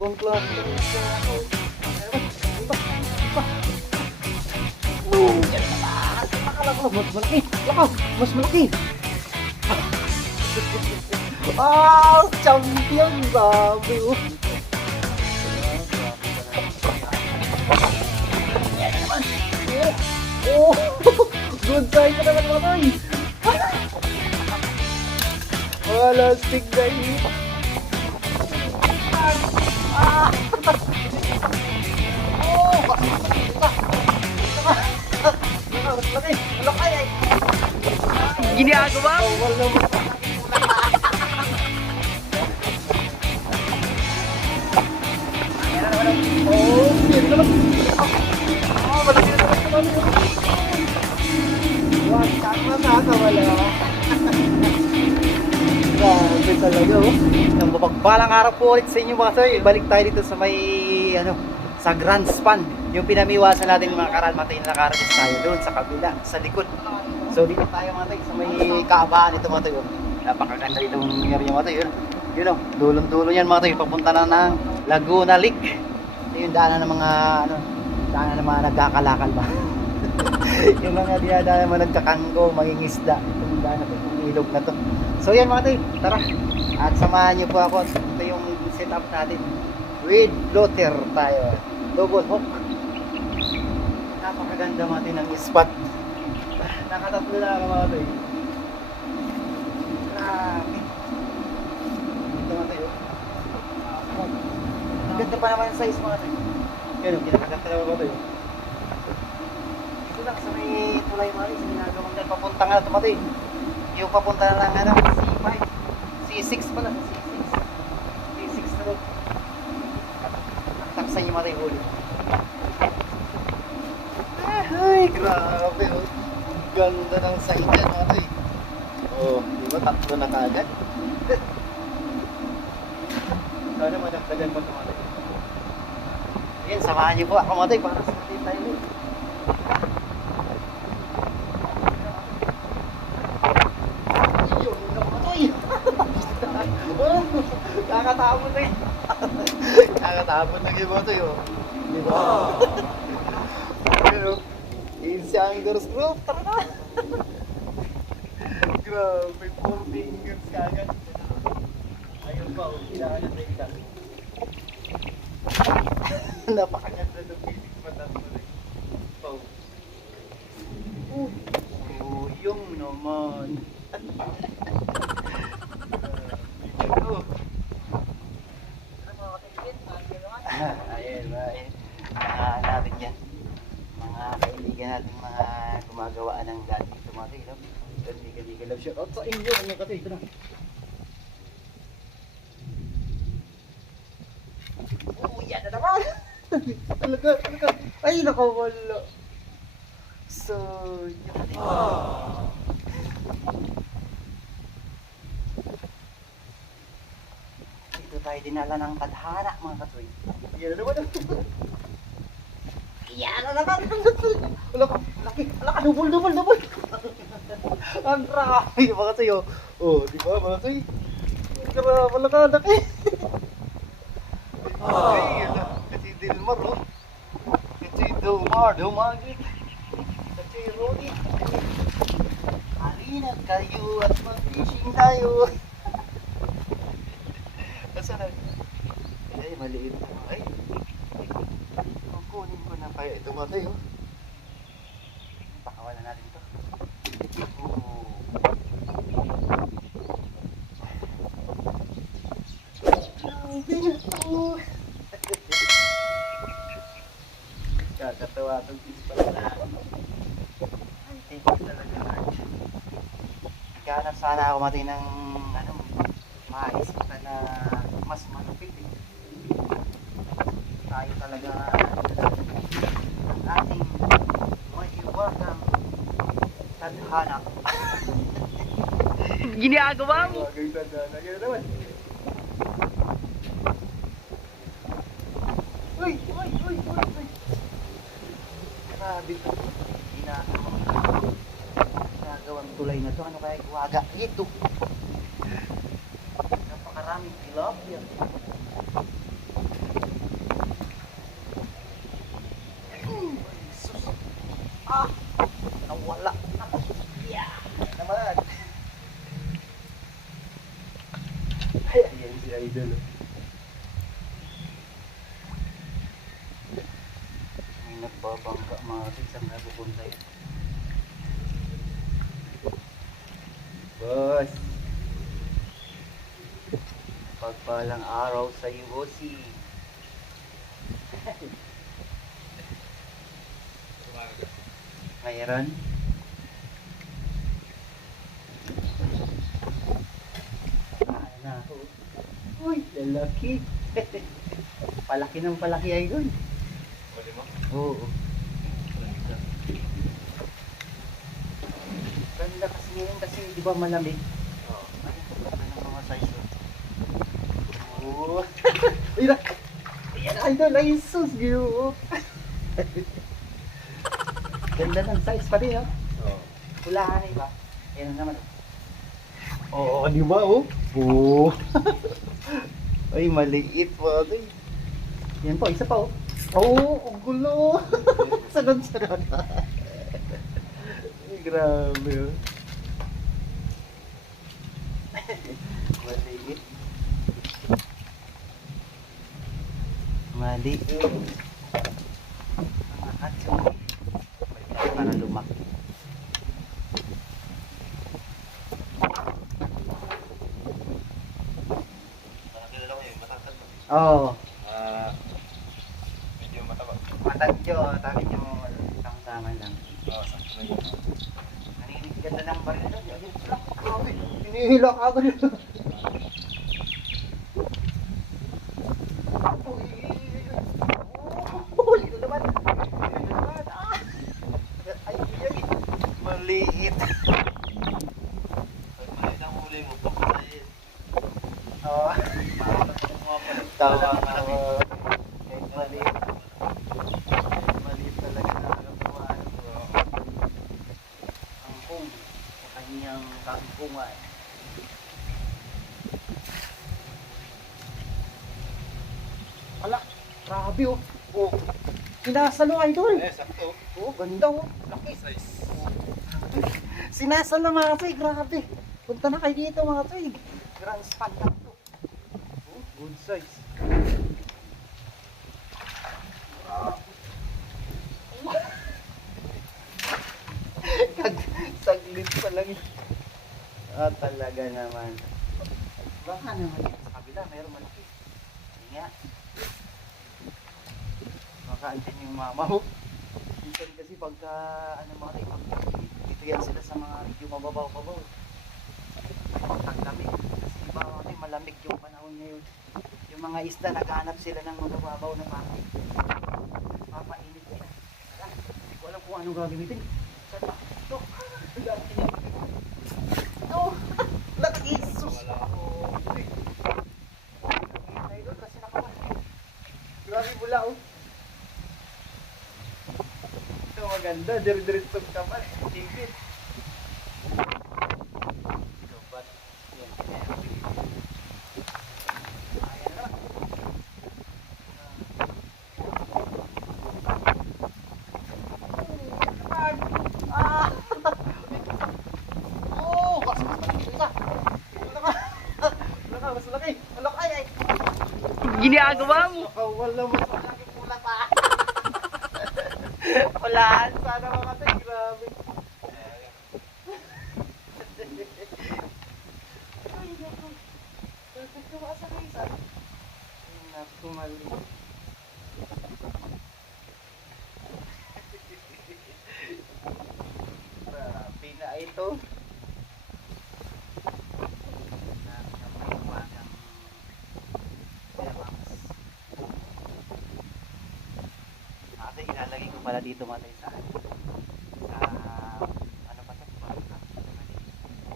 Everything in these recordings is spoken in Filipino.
Ibang klase ka rin sa ako. Iba. Boom! Yan na ba? Nakalako. Mas malaki. Lako. Mas malaki. Ah! Champion! Grabe oh. Yan naman. Oh! Good size ka naman mga toy. Wala stick na hit. Ginagawa mo? Grabe talaga oh. Nang mapagpalang araw po ulit sa inyo mga sir. Balik tayo dito sa may sa Grand Span. Yung pinamiwasan natin mga karalmatay na nakarating tayo doon sa kabila, sa likod. So dito tayo mga tayo sa may kaabahan ito mga tayo. Napakaganda itong area mga tayo. Yun o, dulong-dulo yan mga tayo. Papunta na ng Laguna Lake. Ito yung daanan ng mga daanan ng mga nagkakalakal ba. Yung mga dinadaanan mga nagkakanggo, mangingisda. Itong daanan ito, itong ilog na to. So yan mga tayo, tara. At samahan niyo po ako. Ito yung setup natin. With floater tayo. Double hook. Napakaganda mga tayo ng spot. Nakatatlo na ako mga tayo. Grabe. Dito mga tayo. Ganda pa naman yung size mga tayo. Yan o, kinakaganda na mga tayo. Dito lang sa may tulay mga tayo. Ginagawang dahil papunta nga ito mga tayo. Yung papunta na lang C5. C6 pala. C6 na doon. Taksan yung mga tayo huli. Ay, grabe oh. Ganda ng sign yan mga tayo. Oh, di ba? Tatlo na kaagad. Sana madagdagan pa ito mga tayo. Ayan, samahan niyo po ako mga tayo para sa atin tayo ulit. Kakatapon na yun. Kakatapon na yun ito yun. Di ba? Pero, Easy Anglers Group, tara na! Grabe, 4 fingers kagad. Ayun pa, kailangan na tayo lang. Napakaganda ng physics matas mo rin. Pau. Yung naman. Ayan, natin yan. Mga kaibigan natin, mga gumagawaan ng dati ito mga tayo. Kaibigan love shout out sa inyo. Ano ka tayo? Ito na. Yan na naman. Talaga. Ay, nakawala. So, yan. Dito tayo dinala ng tadhana mga katoy. Yan na naman. Yan na naman. Laki. Double. Ang grabe mga katoy. Oh, di ba mga katoy? Grabe, laki. Ay, kasi Dilmar oh. Kasi Dilmar, dumagit. Kasi Rodi. Halina kayo at mag-fishing tayo. Asa na? Ay, maliit na. Ay, kukunin ko na kaya ito mga tayo. Pakawalan natin ito. Kakatawa itong ispat na. Ay, thank you talaga Lord. Nagkahanap sana ako mati ng mais na mas malupit eh. Tayo talaga ang ating maiwakang tadhana. Ginagawa mo? Gagawin tadhana. Gano'n naman. Uy! Grabe ito. Ginagawang tulay na to. Ano kaya iwaga? Ito. Napakaraming tilapia. idol. May nagbabangka mga ito. Isang napupunta yun. Boss. Pagpalang araw sa iyo, bossy. Mayroon? Ano na ako? Uy, lalaki. Palaki ng palaki ay doon. Pwede mo? Oo. Ganda kasi ngayon kasi di ba malamig? Oo. Ano mga size yun? Oo. Ayan na! Ayan na, idol! Ay, sus! Gino! Ganda ng size pa rin, no? Oo. Pulahan eh ba? Ayan na naman. Oo, di ba, oh? Oo. Ay, maliit pa. Ay. Yan po, isa pa, oh. Oo, ang gulo. Sunod-sunod. Ay, grabe, oh. Maliit. Maliit. Mga katsong. Para lumaki. Parang kilala ko yung matatag mo. Oo. Medyo mataba. Matadyo, tawag niyo mo sama lang. Oo, sakto na yun. Naninig ganda ng baril na. Hinihila ka agad. Ito naman. Ito naman. Ay, ay. Maliit. Pag maliit ang huli mo, papatayin. Oo. Tama nga. Kahit maliit. Maliit talaga nakakatuwa. Ang kung sa kanyang kangkungan. Ala, grabe oh. Oh. Sinasalo idol. Sakto. Oh, ganda oh. Laki size. Sinasalo mga toy, grabe. Punta na kayo dito mga toy. Grand span lang to. Oh, good size. Saglit pa lang. Ah, talaga naman. Baka naman sa kabila, mayroon malaki. Hindi nga. Baka andyan yung mama mo. Minsan kasi pagka, ano mga tayo, dito yan sila sa mga medyo mababaw-babaw. Pagkami. Kasi iba mga tayo, malamig yung panahon ngayon. Yung mga isda, naghanap sila ng mababaw na pati. Papainit nila. Hindi ko alam kung anong gagamitin. Saan ba? Ito. Ito. Laki. Sus. Wala ako. Ay, doon kasi nakawan. Grabe bula oh. Ito maganda. Dire-diretso ka pa. Tingin. Ito ba't? Yan. Ayan na. Ah! Oh! Mas malaki isa. Mas malaki. Malaki ay. Ginagawa mo. Wala mo malaki pula pa. Walaan sana mga tayo. Grabe. Ay, naku. Perfect yung asa na isa. Ay, naku, mali. Grabe na ito. Ate, ilalagay ko pala dito matay sa ano pa to?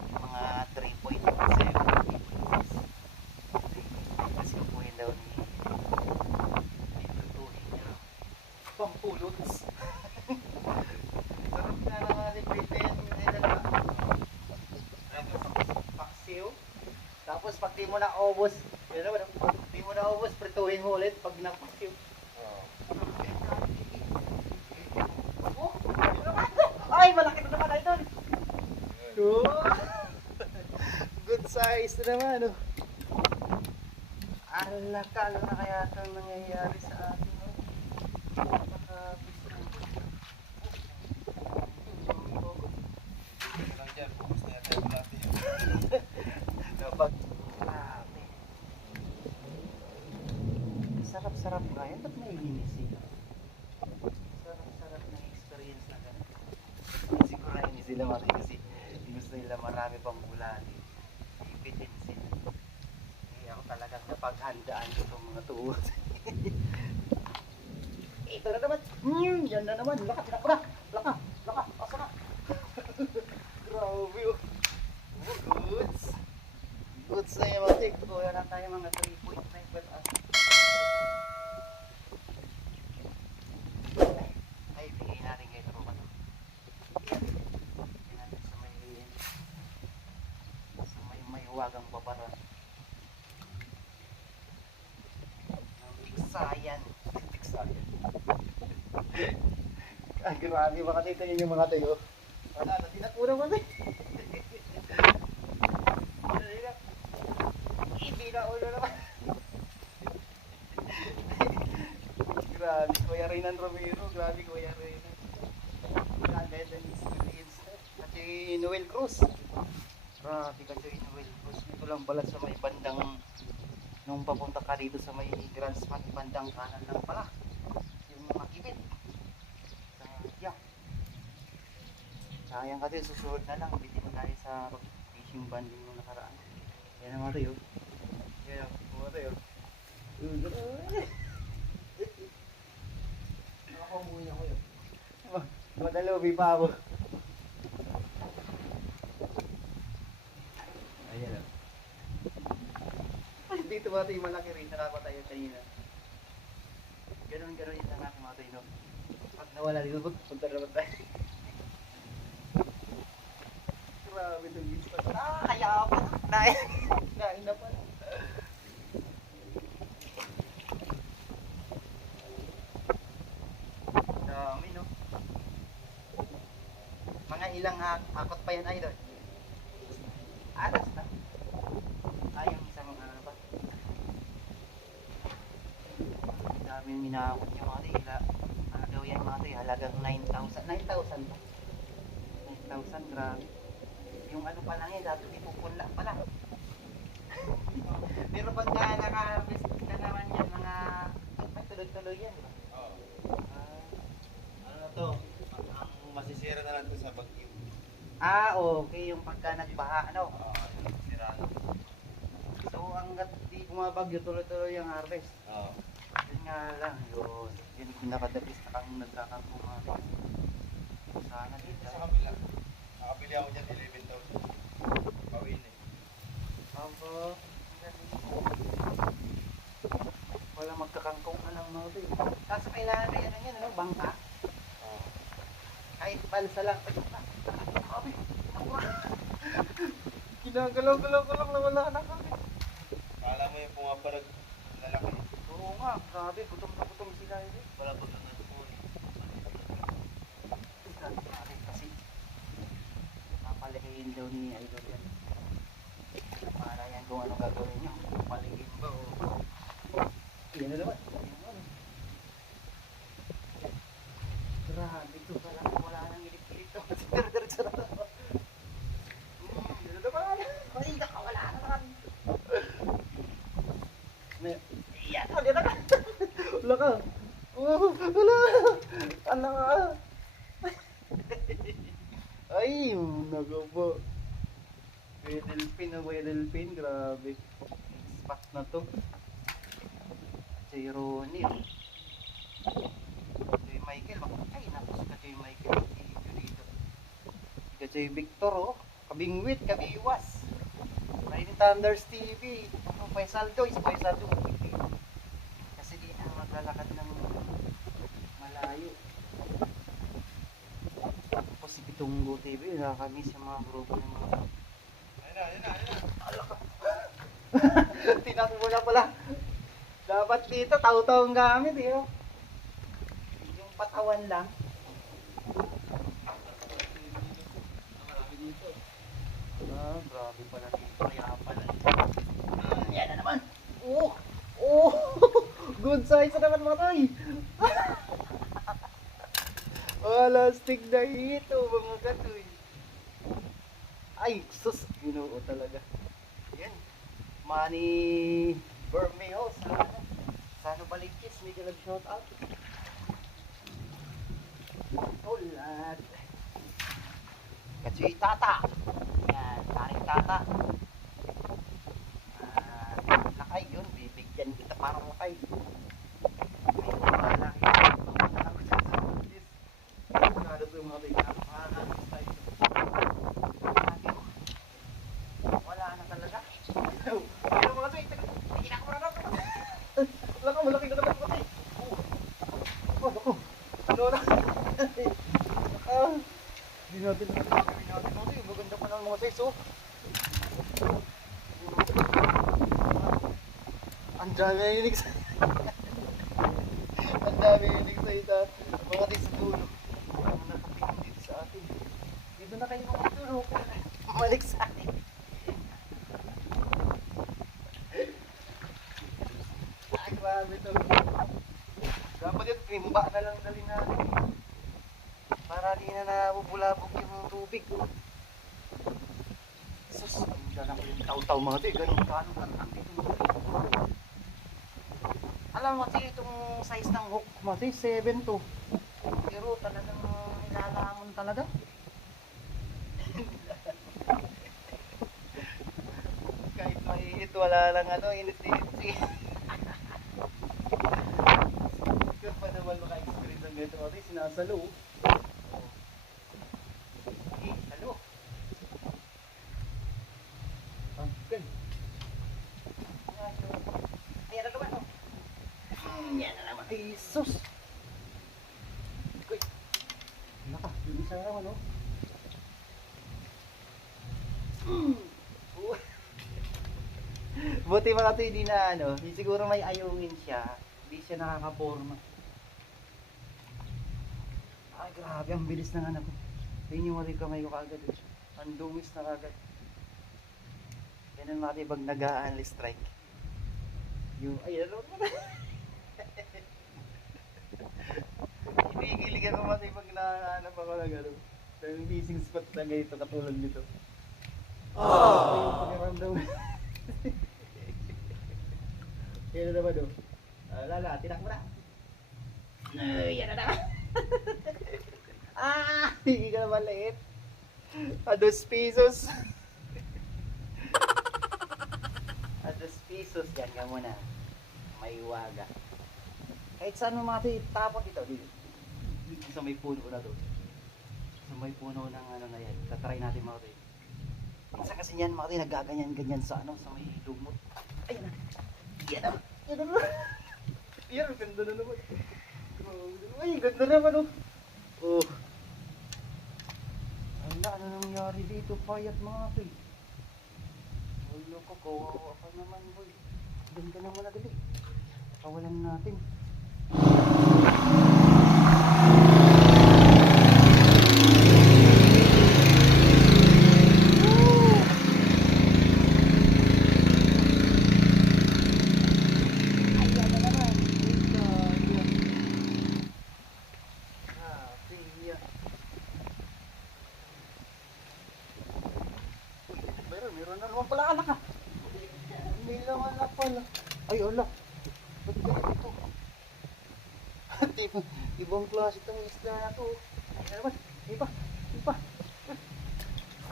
Yung mga 3.7 kasi kukuhin daw ni tutuhin niya pampulots. Sarap na naman ni Britain nila na paksiw. Tapos pag di mo na ubos, di mo na ubos, prituhin mo ulit pag napaksiw. Ay, malaki na naman ito. Oh. Good size na naman. Oh. Alakal na kaya itong nangyayari sa atin. No? Lang dyan, focus na yata yung natin. Kapag grabe. Sarap-sarap nga yan. Ba't naiinis eh? Sarap-sarap ng experience na gano'n. Siguro naiinis sila mati kasi gusto nila marami pang bulali. Ipitin sila. Eh ako talagang napaghandaan ko itong mga tuwod. Ito na naman. Yan na naman. Laka. Asa na. Grabe oh. Goods. Goods na yung mga tig. Kuya na tayo mga 3.9 balas. Ay, bigay natin kay Tropa to. Bigay natin sa may huwagang babaran. Tiksayan. Ay, grabe. Makatita nyo yung mga tayo. Wala na, tinaturo mo na. Hindi na ulo naman. Grabe, Kuya Renan Romero. Grabe, Kuya Renan. Grabe, ang experience. At yung Noel Cruz. Grabe ka yung Noel Cruz. Ito lang pala sa may bandang nung papunta ka dito sa may Grand Spot, bandang kanan lang pala. Yung makibit. Sayang. Sayang kasi susunod na lang. Bitin tayo sa fishing banding nung nakaraan. Yan ang mga tayo. Yan ang mga tayo. Nakapamuhin ako yun. Madalobi pa ako. Ayan o. Dito mga tayo malaki rin. Nakapa tayo kanina. Ganon yung tangat mga tayo. No? Pag nawala dito, punta naman tayo. Grabe itong gispa. Kaya pa. Nain na pa. Dami no. Mga ilang hakot pa yan idol. Alas na. Ay, yung isang ano ba? Dami yung minakot niya mga tayo. Daw yan mga tayo. Halagang 9,000. 9,000 ba? 9,000 grabe. Yung ano pa lang yan, dati ipupunla pa lang. Pero pagka naka-harvest na naman yan, mga may tuloy-tuloy yan, di ba? Oo. Ano na to? Ang masisira na lang to sa bagyo. Okay. Yung pagka nagbaha, ano? Yung sira na. So, hanggat di bumabagyo, tuloy-tuloy yung harvest. Oo. Yun nga lang, yun. Yun yung pinakadabis na kang nagkakakumama. Sana Dito dito. sa kabila. Nakabili ako dyan 11,000. Pawin eh. Aba, wala magkakangkong na lang mga tayo. Kaso kailangan na yan yan, ano? Bangka. Oo. Kahit balsa lang. Sabi, ginagalaw-galaw ko lang na wala na kami. Kala mo yung pumaparag na laki. Oo nga, grabe, gutom na gutom sila yun. Wala pag nangan po eh. Grabe kasi. Papalihin daw ni Idol yan. Para yan kung anong gagawin nyo. Papalihin ba o... Yan na naman. Grabe, ito pala wala nang ilip-ilip to. Diretso na naman. Yan na naman. Malinda ka, wala na naman. Yan, wala na ka. Wala ka. Wala. Ano ka? Ay, nagabo. Wedelpin, grabe. Spot na to. Si Ronnie. Si Michael, ay napos ka si Michael. Dito. Si Victor, oh. Kabingwit, kabiwas. Riding Thunders TV. Faisal Joyce, Faisal Joyce. Kasi di na maglalakad ng malayo. Tapos si Pitunggo TV, nakakamiss yung mga grupo ng mga... Ayun na. Tinakbo na pala. Dapat dito, taw-taw ang gamit eh. Oh. Yung patawan lang. Marami dito. Grabe pala dito. Kaya pala. Yan na naman. Oh, good size na naman mga toy. Wala, stick na ito mga katoy. Ay, sus, ginoo talaga. Yan. Manny Bermeo sa ano Balikis, may galag shout out. Ulat. Katsuy tata. Yan, taring tata. Lakay yun, bibigyan kita parang lakay. May wala. Sigurado ito yung mga pinakakalis tayo. Wala na talaga. Pero mga ito, hindi na ako na naman. Wala ka, malaki na naman mga ito. Oh, ako. Ano na? Hindi natin na gawin natin mga ito. Maganda pa ng mga size, oh. Ang dami na yinig sa... Ang dami na yinig sa ita. Mga ito sa dulo. Ang nakapitin dito sa atin. Dito na kayo mga dulo. Malik sa atin. Ay, grabe ito. Dapat ito, timba na lang dalhin natin. Para di na nabubulabog yung tubig. Sus, ang dyan ako yung taw-taw mga ito. Ganun paano ka dito. Alam mo kasi itong size ng hook mo, 7 to. Pero talagang nilalamon talaga. Kahit maiit, wala lang ano, init-init. Good pa naman maka-experience ng ganito kasi sinasalo. Okay, salo. Okay. Ayan na naman, oh. Yan na naman. Ay, sus! Uy! Naka, yun isa naman, oh. Buti mga ito hindi na ano, siguro may ayungin siya. Hindi siya nakakaporma. Ay, grabe, ang bilis ng anak ko. Tingin mo rin kamay ko kagad. Ang dumis na kagad. Yan ang mga pag nag-a-unli strike. Yung, ay, ano naman? Hinihilig ako mati pag nahanap ako ng ano. Yung fishing spot na ganito, katulad nito. Oh! Yung pakiramdam. Yan na naman, oh. Lala, tinak mo na. Yan na naman. Hindi ka naman liit. 2 pesos. 2 pesos. Yan ka muna. May waga. Kahit saan mo mga tapon dito. Dito sa may puno na doon. Sa may puno ng ano na yan. Tatry natin mga ito. Minsan kasi yan mga ito nagaganyan-ganyan sa ano, sa may lumot. Ayun na. Yan na. Yan na. Yan, ganda na naman. Ay, ganda naman, oh. Oh. Ano nangyari dito? Payat mga ito. Ulo ko, kawawa ka naman, boy. Ganda naman na dali. Kawalan natin. Meron na naman pala anak ah. May laman na pala. Ay, ala. Ba't ganito ito? Ibang klase itong isla na ito. Ay na naman. Iba.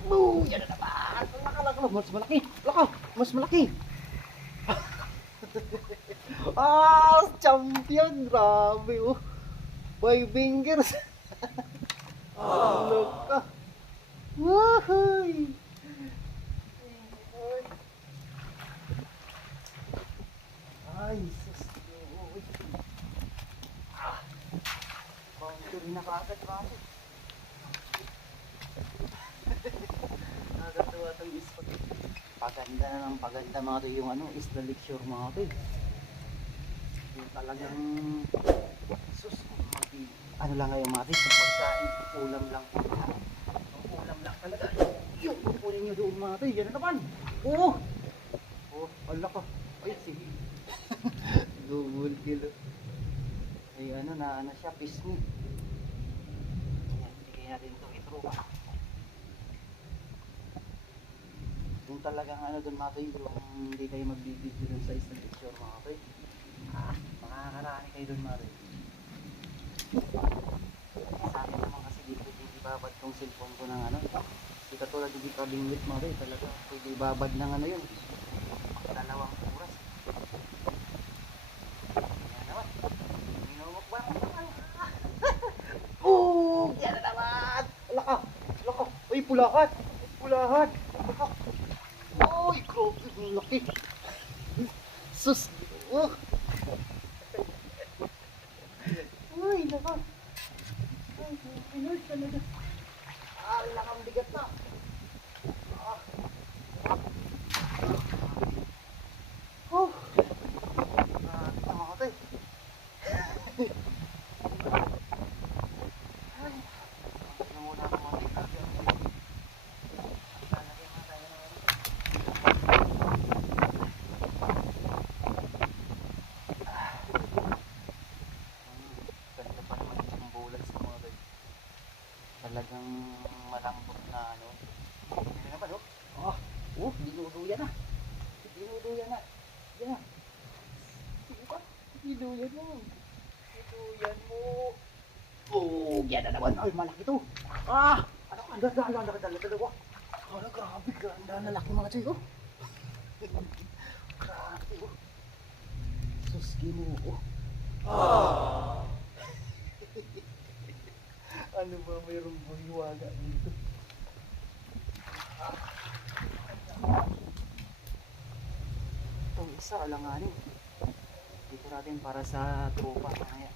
Boom! Yan na naman. Laka. Mas malaki. Laka. Mas malaki. Champion. Grabe oh. 5 fingers. Laka. Wahay. Ay, sus. Boundary na kaagad bakit? Nakakatuwa itong spot. Paganda na ng paganda mga ito yung ano, Isla Lakeshore mga ito. Yung talagang sus, ano lang ngayon mga ito, sa pagkain, ulam lang. Ulam lang talaga. Yung kukunin nyo doon mga ito, yan na naman. Oo! Oh, ala ka. Ay, sige. Double kill. Ay ano na ano siya, pisngi. Ayan, bigay natin ito, itro. Yung talagang ano doon mga toy, yung hindi kayo magbibideo doon sa isang picture mga toy. Makakarani kayo doon mga toy. Sa akin naman kasi dito hindi babad tong cellphone ko ng ano. Hindi katulad hindi kabingwit mga toy, talaga pwede babad ng ano yun. 2 oras. Ayan naman. Minumukbang naman. Oh! Yan na naman! Laka! Laka! Uy, pulahan! Pulahan! Laka! Uy, grabe! Ang laki! Sus! Oh! Uy, laka! Ay, pinod talaga. Lakang bigat na. Oh! Tama ko tayo. Ay, namuna ako mga tayo. Lalagay mga tayo na ganda pa naman itong bulat sa mga tayo. Talagang malambot na ano. Hindi naman oh. Dinuduyan na. Dinuduyan na. Yan na. Sige pa. Dinuduyan mo. Dinuduyan mo. Oh, yan na naman. Ay, malaki to. Ano, ang dalawa. Ano, grabe. Ganda na laki mga chay, Grabe, Sus, Ginoo. Ano ba mayroong buhiwaga dito? Itong isa, alanganin. Dito natin para sa tropa. Mamaya.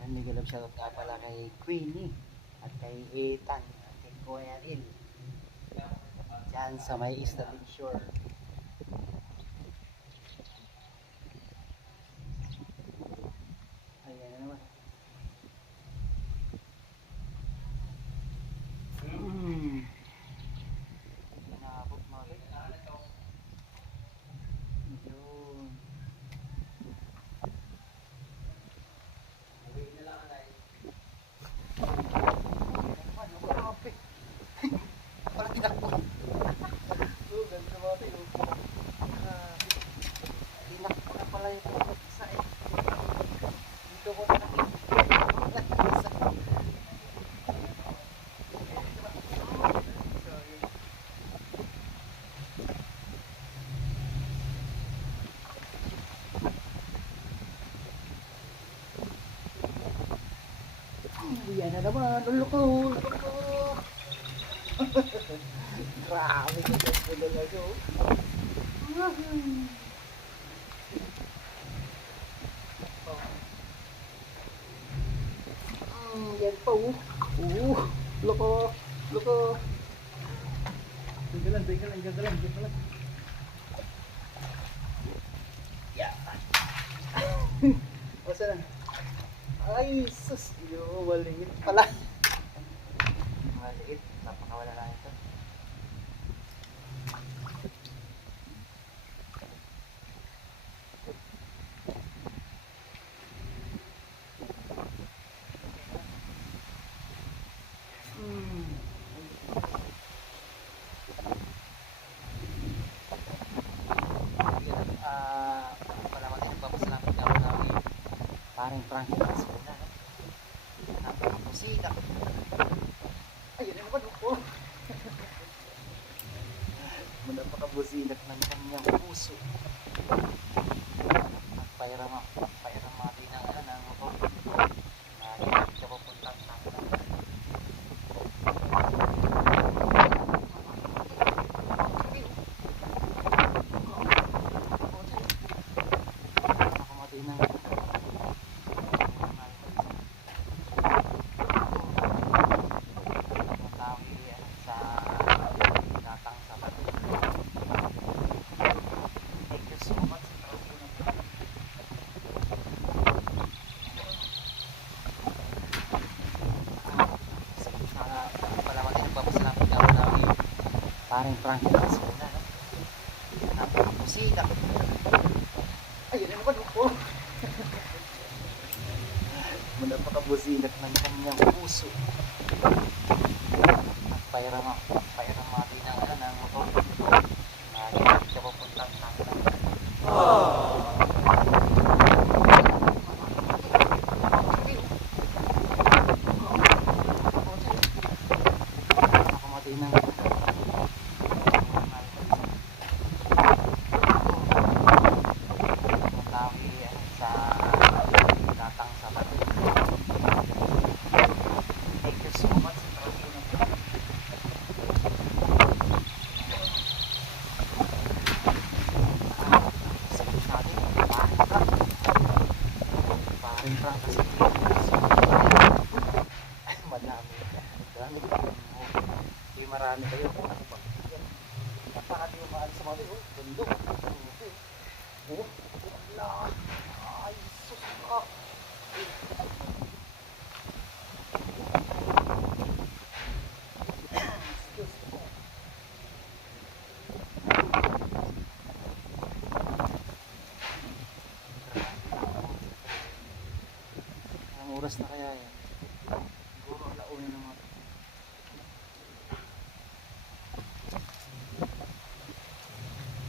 Yan, may galap shoutout nga pala kay Queenie at kay Ethan at kay Kuya Il. Diyan sa may Eastern Shore. Ayan na naman. Inaabot mga guys. Yun. Ano ba grabe? Parang tinakbo. Ganda mga tayo. Tinakbo na pala yung isa Dito ko na yan na naman, loko. Grabe ko talaga. Yan pa loko. Teka lang. Yeah. Masa lang. Ay, sus, maliit pala. Maliit, napakawala lang ito. Pala natin nagpapasalamat ako na parang Frankie Pasco na, no? Napakapusita. Ayun na naman ako. Napakabusinak ng kanyang puso. Pairamati ng ano, ng motor. Na hindi ka papuntang nakita. Nakamati ng parang Frankie Pasco na, no? Busina. Ayun na naman oh. Napakabusinat ng kanyang puso. At pairamati ng ano ng motor. Hindi siya papuntang tangka. Nakamati ng sa datang sa bato. Thank you so much. Paring pra kasi madami. Marami kayo. Hindi marami kayo. Ano ba? Bakit yung mahal sa mga oh, bundok. Oh, wala. Ay, sus ka. Anong oras na kaya yan? Siguro alauna na mga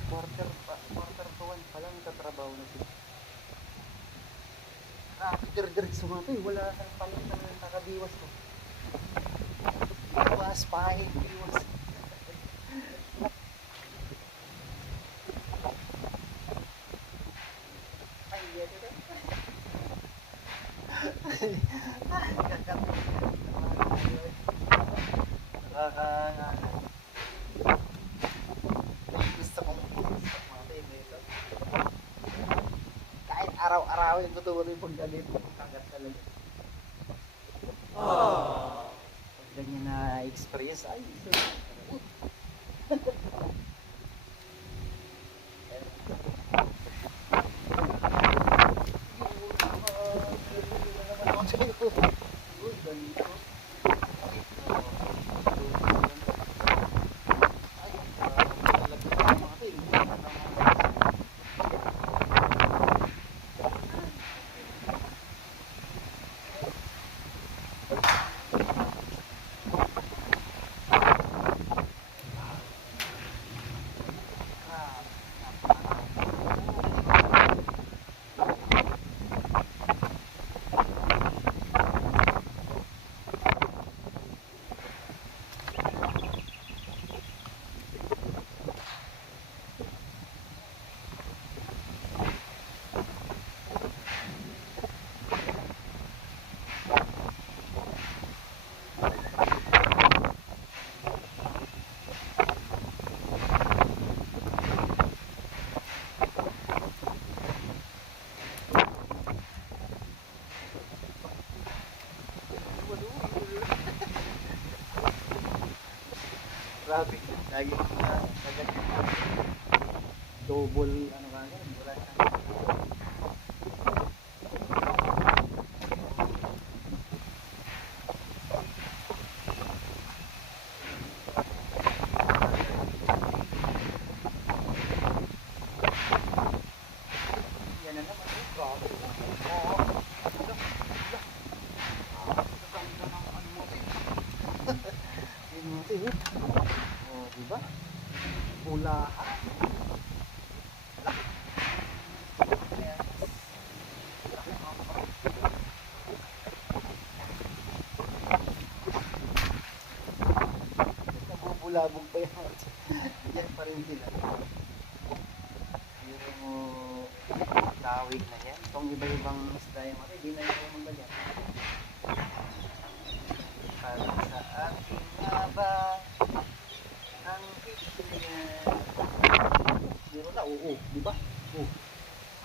quarter to one pa lang katrabaho na sila. Dir-diretso nga ito eh. Wala kang palit na nakabiwas ko. Biwas, pahing, biwas. Ay, yan ito. Gusto kong mga ito. Kahit araw-arawin ko ito yung pagdalit. Kagat talaga. Pag ganyan na experience, ay, grabe. Lagi kagat double ano ka nga, wala na. Yan na naman, grabe. Oh, diba? Pula. Nabubulabog pa yan. Yan pa rin sila. Pero mo tawig na yan. Itong iba-ibang isda yung mati, di na yung magbagan. Para sa aking nga ang iyan. Meron na, oo, di ba? Oo.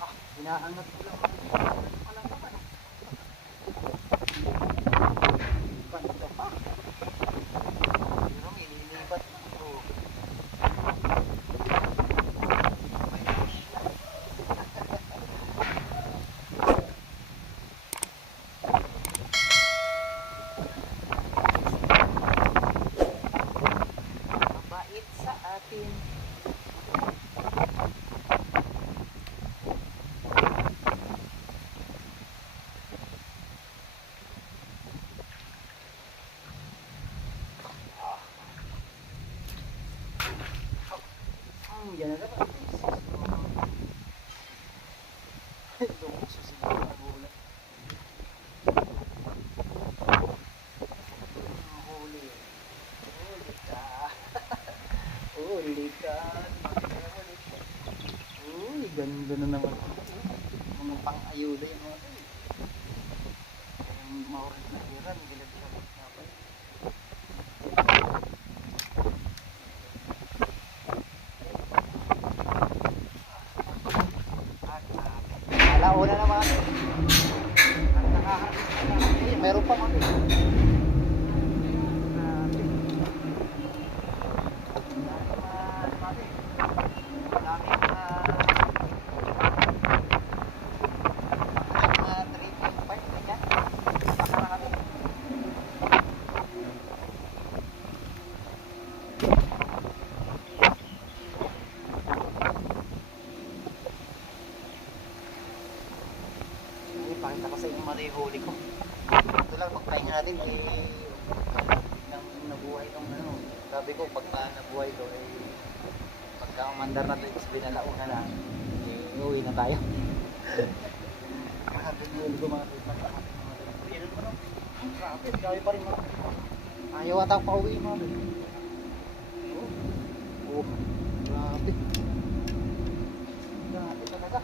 Ah, inaangat ko lang. Alam ka man. Banda pa. Pero inilipat na. Oo. May fish na. Mabait sa atin. ganda na naman. Mga pang-ayuda yung mga ito. Yung maurit na hiran, gilag-gilag na pa. Alauna na mga ito. Ang nakahalis na lang. Meron pa mga ito. Pakita ko sa inyo mga huli ko. Ito lang pagpahinga natin ng nabuhay ng ano. Sabi ko pagka nabuhay ko eh pagka umandar na ito binalauna na uwi na tayo. Grabe yung huli ko mga tipa. Yan naman o. Grabe, grabe pa rin mga. Ayaw ata pa uwi mga. Oh, grabe. Grabe talaga.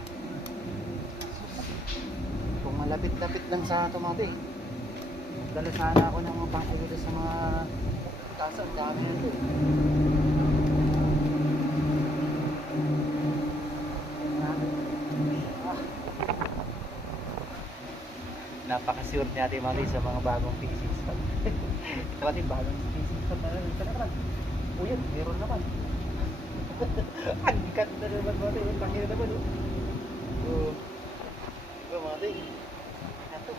Kung malapit-lapit lang sa tomate, dala sana ako ng mga pang-ayuda sa mga kaso, ang dami nito. Napaka-sure natin mami sa mga bagong fishing spot. Tomate, bagong fishing spot na lang. Sana ka lang. O yun, meron naman. Ang ganda naman mami, ang tangin na naman. Oh. Diba mga day? Ito.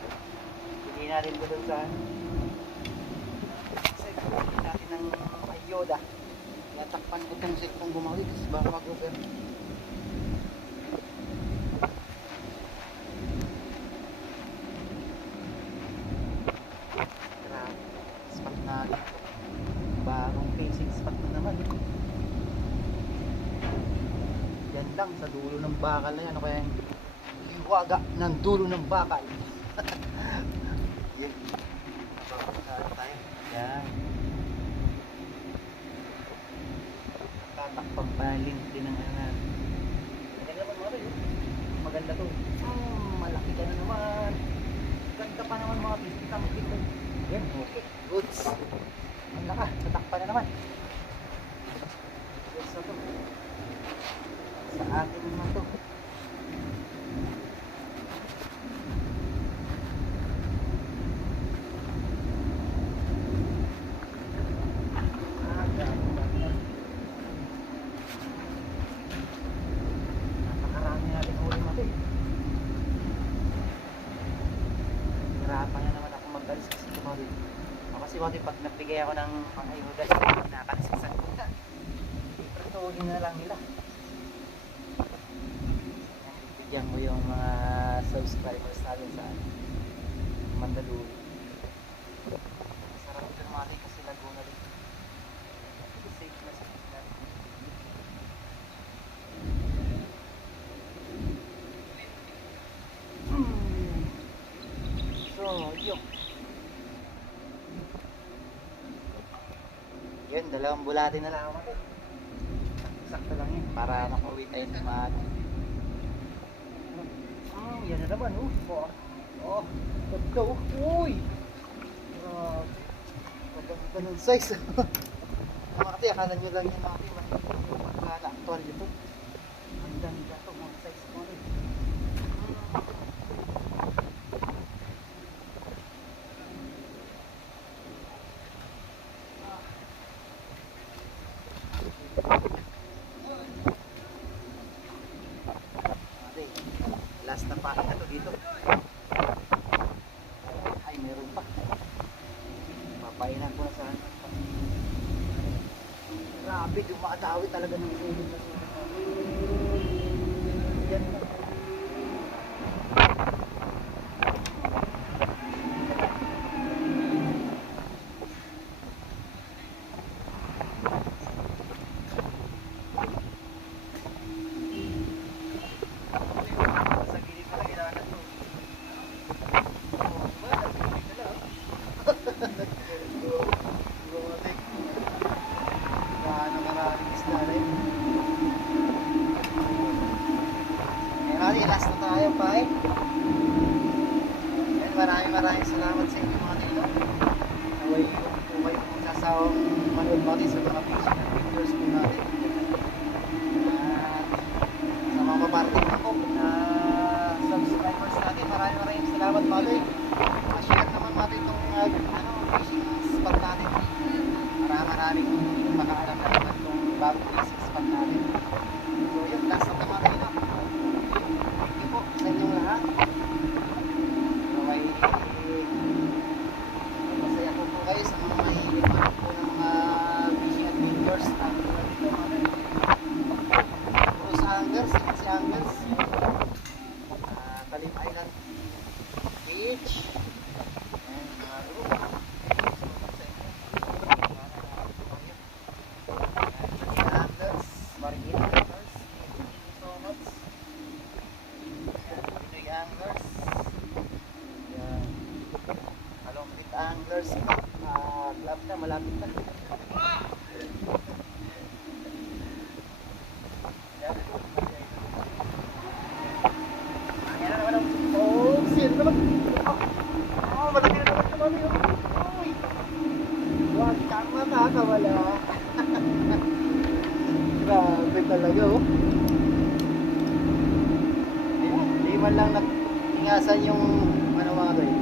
Hindi natin ko dun sa hindi natin ng ayuda. Natakpan ko itong cellphone gumawin kasi baka mag-over. Grabe. Spot na dito. Bagong facing spot na naman. Yan lang sa dulo ng bakal na yan. Ano kaya yung waga ng dulo ng bakal. Yun. Napapakasahan tayo. Yan. Tatakpang palin din ang ano. Maganda naman mga rin. Maganda to. Malaki ka na naman. Ganda pa naman mga pisitang dito. Yan. Okay. Goods. Ang laka. Tatakpan na naman. Goods na to. Sa atin naman to. Hirapan na naman ako mag-alis kasi tumawid. Kasi pag nagbigay ako ng pang-ayuda, nakakalisasan ko na. Ipratuhin na lang nila. Bigyan mo yung mga subscribers natin sa Mandaluyong. Sarap ito naman kasi Laguna rin. Safe na sa natin. So, yun. Yun, dalawang bulati na lang ako. Sakto lang yun para makauwi tayo sa maaga. Yan na naman, oh. Oh, ganda, uy. Maganda ng size. Mga kati, akala nyo lang yung mga kati, actual dito. Ang ganda ito, mga size mo rin. Last na pain na to dito. Ay, meron pa. Papainan ko na sana. Grabe, dumadawi talaga ng ulit na sila. Yan na. Maraming isda na yun. Mali, last na tayo pa eh. And maraming salamat sa inyo mga tilo. Naway po kayo kung sasawang manood natin sa mga picture and videos po natin. At sa mga parting po na subscribers natin, maraming salamat mga tilo. Share naman natin itong fishing spot natin. Maraming makaalam na naman itong bagong fishing spot natin. So yun, last na mga tilo. Thank you po sa inyong lahat. Masaya po kayo sa mga mahilig po ng mga fishing adventures na dito mga Cruz Anglers, si Anglers, Talim Island Beach, and group. Anglers, Marikina Anglers, thank you so much. Pinoy Anglers, Alonglit Anglers, club na, malapit na. Ayan na naman ang sino naman. Malaki na naman naman yun. Uy, huwag kang makakawala. Grabe talaga oh. Di man lang natingasan yung ano mga to eh.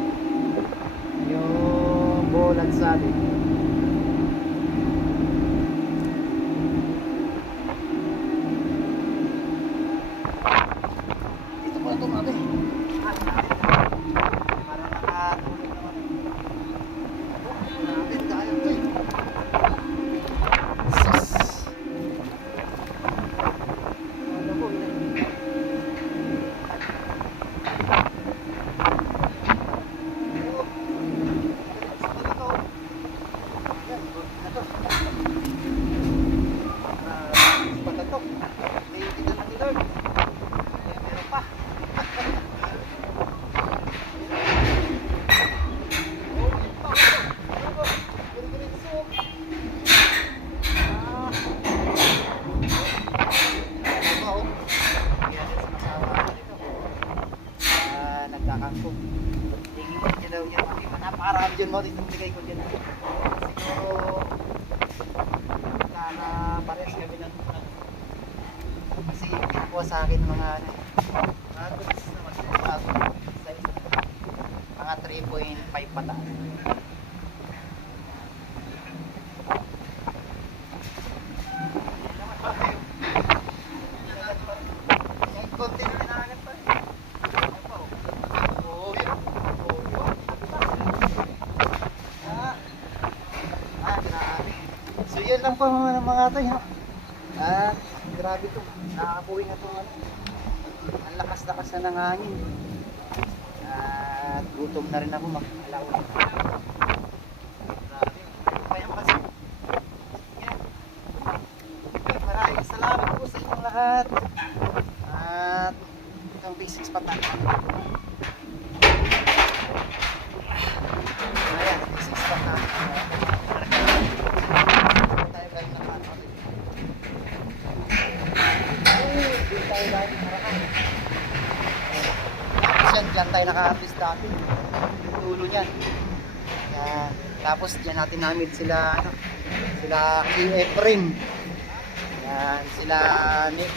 Yung bulan sa atin. Dito po ito mga to eh. Para nakatulog naman eh. Grabe tayo to eh. Sus. Ano po yun eh. Nagkakangkong. Tingin niya daw niya. Napakarami dyan mo. Dito bigay ko dyan. Siguro na parehas kami ng kasi kinukuha sa akin mga goods naman sa isa. Mga 3.5 pataas. Container na hanap pa rin. So yun lang po mga atoy ha. Grabe to. Nakakapuwi na to ano. Ang lakas-lakas na ng hangin. At gutom na rin ako mag-alaon. Grabe. Kaya kasi. Yan. Maraming salamat po sa inyong lahat. At itong basic spot natin. Ayan, basic spot natin. Diyan tayo naka-harvest dati. Yung dulo niyan. Yan. Tapos diyan natin namit sila ano, sila Efrem. Yan, sila Nick,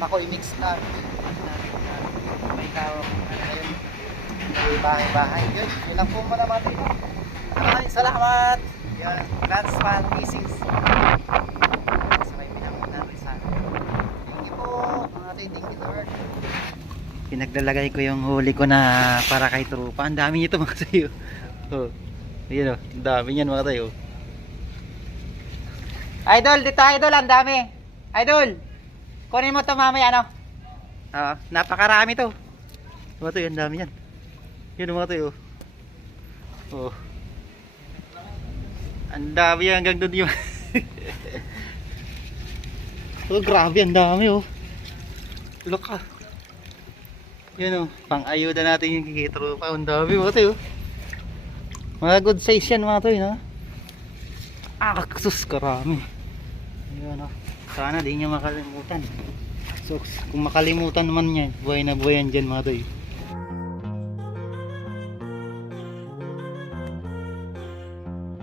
Makoy Mix na. May tawag ano na yun. May bahay-bahay. Yun lang po muna natin. Maraming salamat. Yan, Landspan Fishing. Sa may pinangunan rin sa akin. Thank you po. Mga tayo, thank you Lord. Pinaglalagay ko yung huli ko na para kay trupa. Ang dami nito mga tayo. Oh. Ayun oh, ang dami niyan mga tayo. Idol, dito idol, ang dami. Idol. Kunin mo 'to mamaya ano. Napakarami 'to. Mga tayo, ang dami niyan. Yun mga tayo. Oh. Ang dami yan hanggang doon yun. Oh, grabe, ang dami oh. Look ah. Yun o, pang-ayuda natin yung kikitro pa. Ang dami mga tayo. Mga good size yan mga tayo na. Sus, karami. Yun o. Sana di nyo makalimutan. So, kung makalimutan naman niya, buhay na buhay yan dyan mga toy.